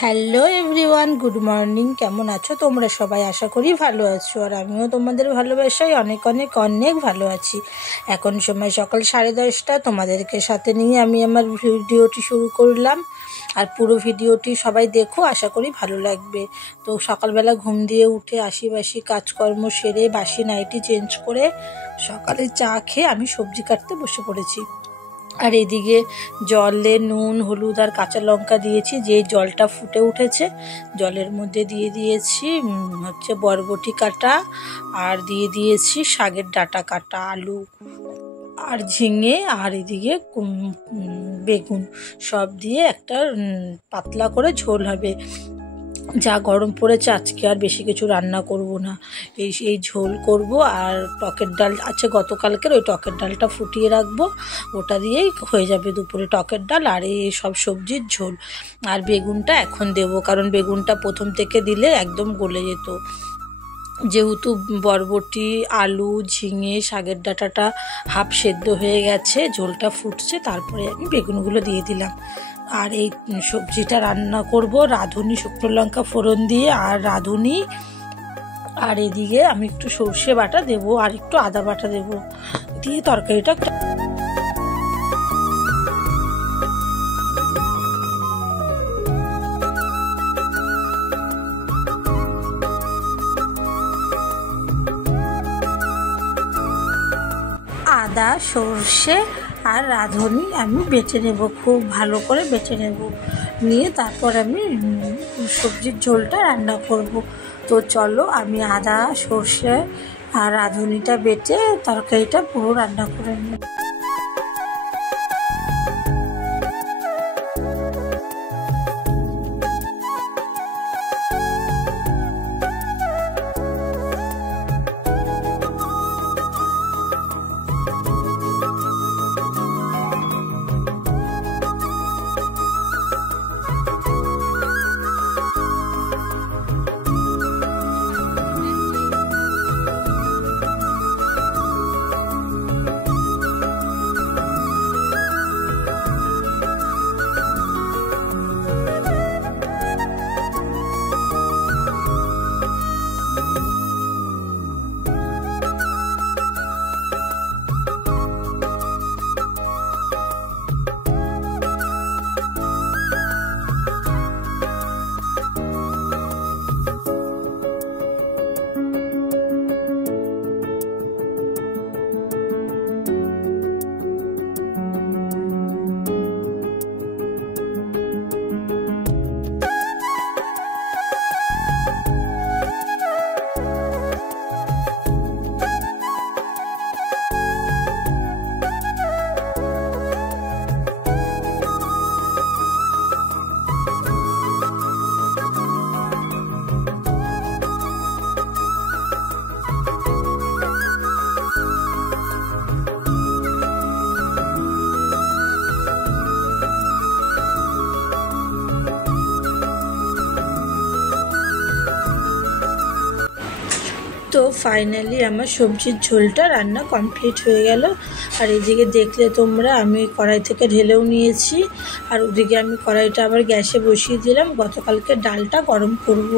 Hello everyone, good morning. কেমন আছো তোমরা সবাই? আশা করি ভালো আছো, আর আমিও তোমাদের ভালোবাসায় অনেক অনেক অনেক ভালো আছি। এখন সময় সকাল 10:30। তোমাদেরকে সাথে নিয়ে আমি আমার ভিডিওটি শুরু করলাম, আর পুরো ভিডিওটি সবাই দেখো, আশা করি ভালো লাগবে। তো সকালবেলা ঘুম দিয়ে উঠে আশিবাসি কাজকর্ম সেরে বাসি নাইটি চেঞ্জ করে সকালে চা খেয়ে আমি সবজি কাটতে বসে পড়েছি। আর এদিকে জলে নুন হলুদ আর কাঁচা লঙ্কা দিয়েছি, যে জলটা ফুটে উঠেছে জলের মধ্যে দিয়ে দিয়েছি হচ্ছে বরবটি কাটা, আর দিয়ে দিয়েছি শাকের ডাঁটা কাটা, আলু আর ঝিঙে, আর এদিকে বেগুন সব দিয়ে একটা পাতলা করে ঝোল হবে। যা গরম পড়েছে আজকে আর বেশি কিছু রান্না করব না, এই ঝোল করব। আর টকের ডাল আছে গতকালকের, ওই টকের ডালটা ফুটিয়ে রাখবো, ওটা দিয়েই হয়ে যাবে দুপুরে টকের ডাল আর এই সব সবজির ঝোল। আর বেগুনটা এখন দেব, কারণ বেগুনটা প্রথম থেকে দিলে একদম গলে যেত। যেহেতু বরবটি আলু ঝিঙে শাকের ডাঁটাটা হাফ সেদ্ধ হয়ে গেছে, ঝোলটা ফুটছে, তারপরে আমি বেগুনগুলো দিয়ে দিলাম। আর এই সবজিটা রান্না করব রাঁধুনি শুকনো লঙ্কা ফোড়ন দিয়ে, আর রাঁধুনি, আর এদিকে আমি একটু সর্ষে বাটা দেবো আর একটু আদা বাটা দেবো, দিয়ে তরকারিটা আদা সর্ষে আর রাঁধুনি আমি বেটে নেব, খুব ভালো করে বেটে নেব, নিয়ে তারপর আমি সবজির ঝোলটা রান্না করব। তো চলো আমি আদা সর্ষে আর রাঁধুনিটা বেটে তরকারিটা পুরো রান্না করে নিই। তো ফাইনালি আমার সবজির ঝোলটা রান্না কমপ্লিট হয়ে গেল। আর এদিকে দেখলে তোমরা আমি কড়াই থেকে ঢেলেও নিয়েছি, আর ওদিকে আমি কড়াইটা আবার গ্যাসে বসিয়ে দিলাম। গতকালকে ডালটা গরম করব,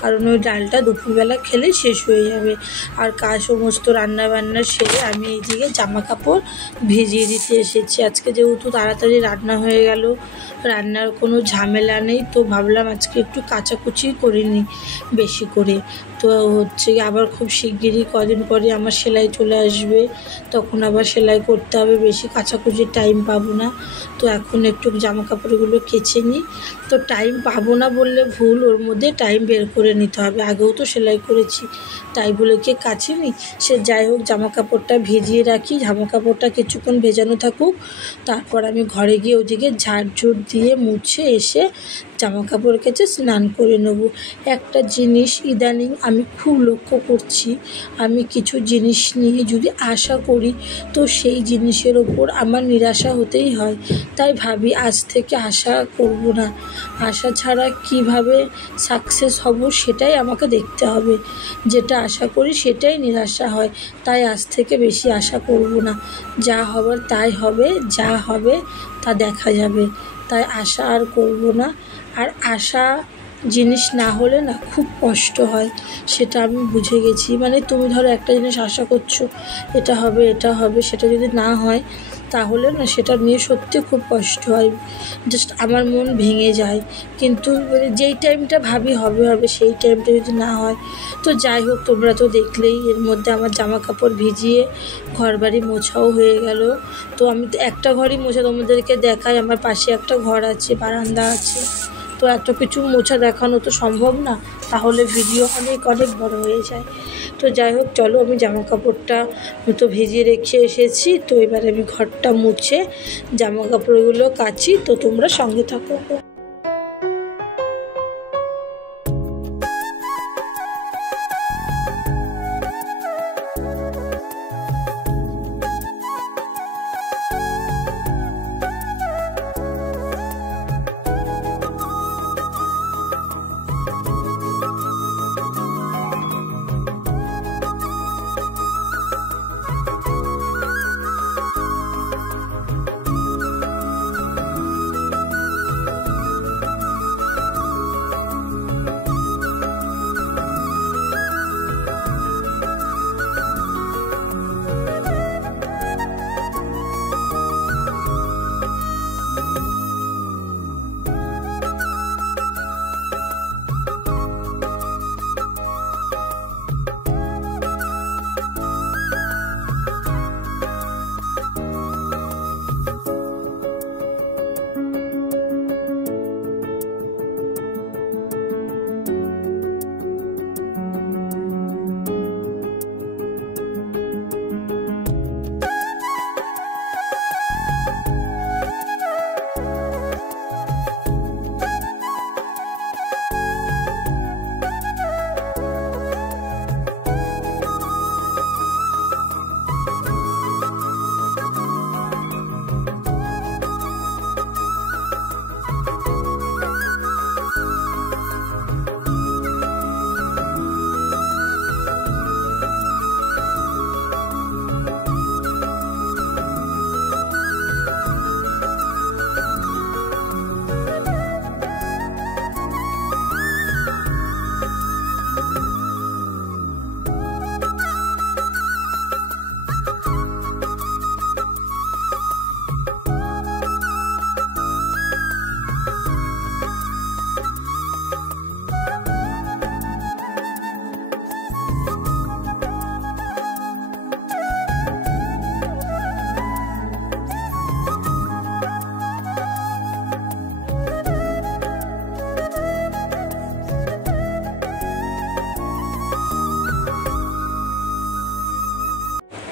কারণ ওই ডালটা দুপুরবেলা খেলেই শেষ হয়ে যাবে। আর কাজ সমস্ত রান্নাবান্না সেরে আমি এইদিকে জামা কাপড় ভিজিয়ে দিতে এসেছি। আজকে যেহেতু তাড়াতাড়ি রান্না হয়ে গেল, রান্নার কোনো ঝামেলা নেই, তো ভাবলাম আজকে একটু কাচাকুচি করে নিই বেশি করে। তো হচ্ছে আবার খুব শিগগিরই কদিন পরে আমার সেলাই চলে আসবে, তখন আবার সেলাই করতে হবে, বেশি কাচাকুচির টাইম পাবো না। তো এখন একটু জামা কাপড়গুলো কেচে নিই। তো টাইম পাবো না বললে ভুল, ওর মধ্যে টাইম বের করে নিতে হবে। আগেও তো সেলাই করেছি, তাই বলে কি কাচিনি? সে যাই হোক, জামা কাপড়টা ভিজিয়ে রাখি, জামা কাপড়টা কিছুক্ষণ ভেজানো থাকুক, তারপর আমি ঘরে গিয়ে ওদিকে ঝাড়ঝুট দিয়ে মুছে এসে জামা কাপড় কেচে স্নান করে নেব। একটা জিনিস ইদানিং আমি খুব লক্ষ্য করছি, আমি কিছু জিনিস নিয়ে যদি আশা করি তো সেই জিনিসের ওপর আমার নিরাশা হতেই হয়। তাই ভাবি আজ থেকে আশা করব না, আশা ছাড়া কিভাবে সাকসেস হব সেটাই আমাকে দেখতে হবে। যেটা আশা করি সেটাই নিরাশা হয়, তাই আজ থেকে বেশি আশা করব না। যা হবার তাই হবে, যা হবে তা দেখা যাবে, তাই আশা আর করব না। আর আশা জিনিস না হলে না খুব কষ্ট হয়, সেটা আমি বুঝে গেছি। মানে তুমি ধরো একটা জিনিস আশা করছো এটা হবে এটা হবে, সেটা যদি না হয় তাহলে না সেটা নিয়ে সত্যি খুব কষ্ট হয়, জাস্ট আমার মন ভেঙে যায়। কিন্তু মানে যেই টাইমটা ভাবি হবে হবে সেই টাইমটা যদি না হয়, তো যাই হোক তোমরা তো দেখলেই এর মধ্যে আমার জামা কাপড় ভিজিয়ে ঘর বাড়ি মোছাও হয়ে গেল। তো আমি তো একটা ঘরই মোছা তোমাদেরকে দেখাই, আমার পাশে একটা ঘর আছে, বারান্দা আছে, তো এত কিছু মোছা দেখানো তো সম্ভব না, তাহলে ভিডিও অনেক অনেক বড় হয়ে যায়। তো যাই হোক চলো, আমি জামা কাপড়টা তো ভিজিয়ে রেখে এসেছি, তো এবার আমি ঘরটা মুছে জামা কাপড়গুলো কাচি, তো তোমরা সঙ্গে থাকো।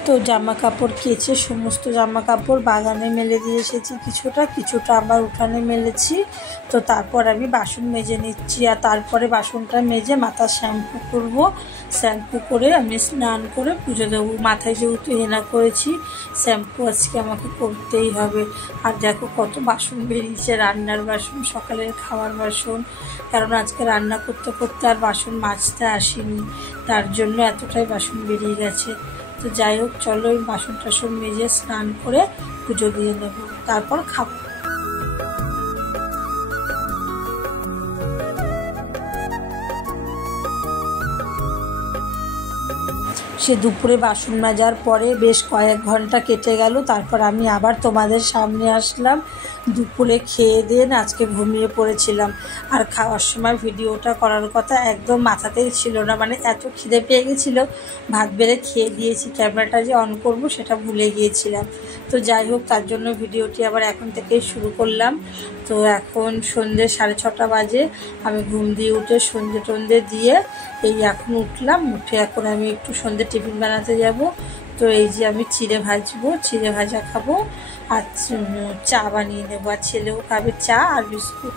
তো জামা কাপড় কেচে সমস্ত জামা কাপড় বাগানে মেলে দিয়ে এসেছি, কিছুটা কিছুটা আবার উঠানে মেলেছি। তো তারপর আমি বাসন মেজে নিচ্ছি, আর তারপরে বাসনটা মেজে মাথা শ্যাম্পু করব। শ্যাম্পু করে আমি স্নান করে পুজো দেবো। মাথায় যেহেতু হেনা করেছি, শ্যাম্পু আজকে আমাকে করতেই হবে। আর দেখো কত বাসন বেরিয়েছে, রান্নার বাসন, সকালের খাওয়ার বাসন, কারণ আজকে রান্না করতে করতে আর বাসন মাজতে আসিনি, তার জন্য এতটাই বাসন বেরিয়ে গেছে। তো যাই হোক চলো, ওই বাসন টাসন মেজে স্নান করে পুজো দিয়ে নেব, তারপর খাবো। সে দুপুরে বাসন মাজার পরে বেশ কয়েক ঘন্টা কেটে গেল, তারপর আমি আবার তোমাদের সামনে আসলাম। দুপুরে খেয়ে দিয়ে আজকে ঘুমিয়ে পড়েছিলাম, আর খাওয়ার সময় ভিডিওটা করার কথা একদম মাথাতেই ছিল না, মানে এত খিদে পেয়ে গেছিলো, ভাত বেড়ে খেয়ে দিয়েছি, ক্যামেরাটা যে অন করব সেটা ভুলে গিয়েছিলাম। তো যাই হোক, তার জন্য ভিডিওটি আবার এখন থেকেই শুরু করলাম। তো এখন সন্ধ্যে 6:30 বাজে, আমি ঘুম দিয়ে উঠে সন্ধ্যে টন্ধে দিয়ে এই এখন উঠলাম। উঠে এখন আমি একটু সন্ধ্যে টিফিন বানাতে যাব। তো এই যে আমি চিড়ে ভাজবো, চিড়ে ভাজা খাবো, আর চা বানিয়ে নেবো, আর ছেলেও খাবে চা আর বিস্কুট।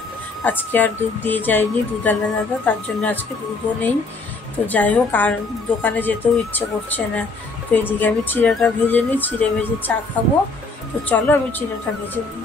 আজকে আর দুধ দিয়ে যায়নি, দুধ আলাদা, তার জন্য আজকে দুধও নেই। তো যাই হোক, আর দোকানে যেতেও ইচ্ছে করছে না। তো এইদিকে আমি চিড়েটা ভেজে নিই, চিড়ে ভেজে চা খাবো। তো চলো আমি চিড়েটা ভেজে নিই।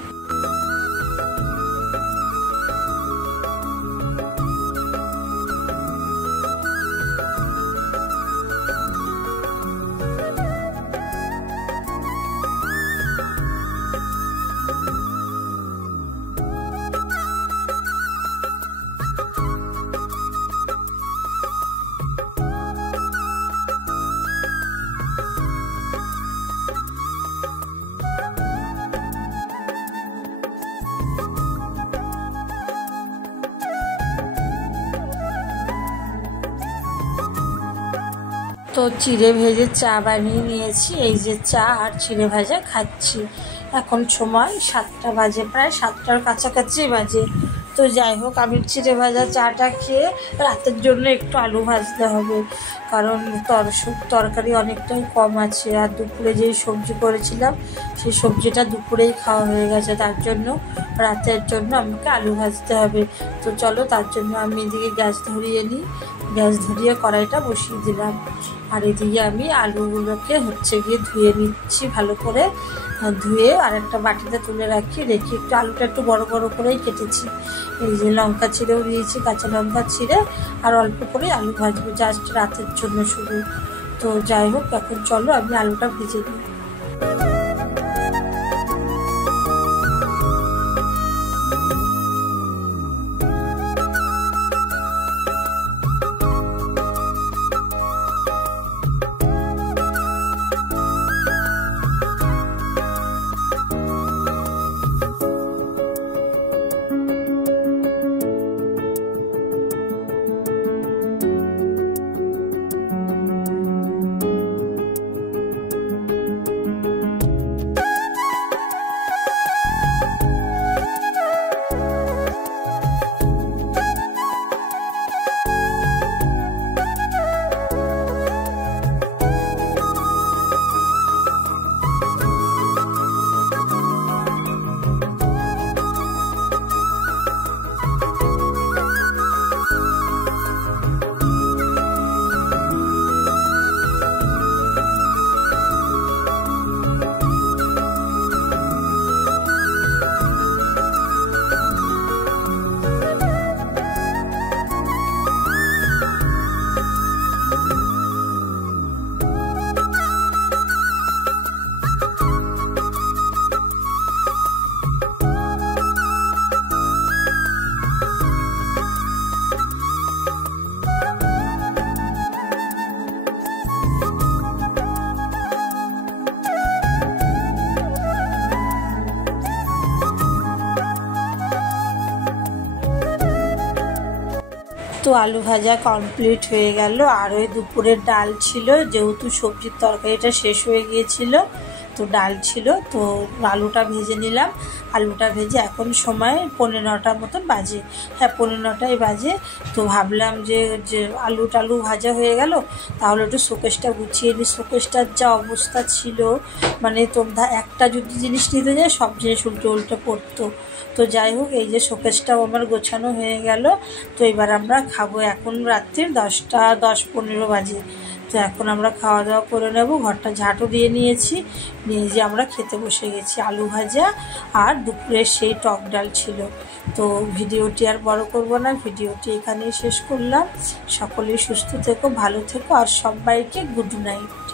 তো চিড়ে ভেজে চা বানিয়ে নিয়েছি, এই যে চা আর চিড়ে ভাজা খাচ্ছি। এখন সময় 7টা বাজে, প্রায় 7টার কাছাকাছি বাজে। তো যাই হোক, আমি চিড়ে ভাজা চাটা খেয়ে রাতের জন্য একটু আলু ভাজতে হবে, কারণ তরকারি অনেকটাই কম আছে। আর দুপুরে যেই সবজি করেছিলাম সেই সবজিটা দুপুরেই খাওয়া হয়ে গেছে, তার জন্য রাতের জন্য আমাকে আলু ভাজতে হবে। তো চলো, তার জন্য আমি এদিকে গ্যাস ধরিয়ে নিই। গ্যাস ধরিয়ে কড়াইটা বসিয়ে দিলাম, আর এদিকে আমি আলুগুলোকে ধুয়ে নিচ্ছি ভালো করে। ধুয়ে আর একটা বাটিতে তুলে রেখে একটু আলুটা একটু বড় বড় করেই কেটেছি। এই যে লঙ্কা ছিঁড়েও দিয়েছি, কাঁচা লঙ্কা ছিঁড়ে, আর অল্প করে আলু ভাজবো জাস্ট রাতের জন্য শুধু। তো যাই হোক, এখন চলো আমি আলুটা ভেজে দিই। তো আলু ভাজা কমপ্লিট হয়ে গেল। আর ওই দুপুরের ডাল ছিল, যেহেতু সবজির তরকারিটা শেষ হয়ে গিয়েছিল, তো ডাল ছিল, তো আলুটা ভেজে নিলাম। আলুটা ভেজে এখন সময় 9:15 মতন বাজে, হ্যাঁ 9:15টাই বাজে। তো ভাবলাম যে আলু টালু ভাজা হয়ে গেল, তাহলে একটু শোকেসটা গুছিয়ে নিই। শোকেসটার যা অবস্থা ছিল, মানে তোমরা একটা যদি জিনিস নিতে যায় সব জিনিস উল্টে উল্টে পড়তো। তো যাই হোক, এই যে শোকেসটাও আমার গোছানো হয়ে গেল। তো এবার আমরা খাবো। এখন রাত্রির 10:15 বাজে। তো এখন আমরা খাওয়া দাওয়া করে নেব। ঘরটা ঝাঁটও দিয়ে নিয়েছি, নিয়ে যে আমরা খেতে বসে গেছি। আলু ভাজা আর দুপুরের সেই টক ডাল ছিল। তো ভিডিওটি আর বড় করব না, ভিডিওটি এখানেই শেষ করলাম। সকলেই সুস্থ থেকো, ভালো থেকো, আর সবাইকে গুড নাইট।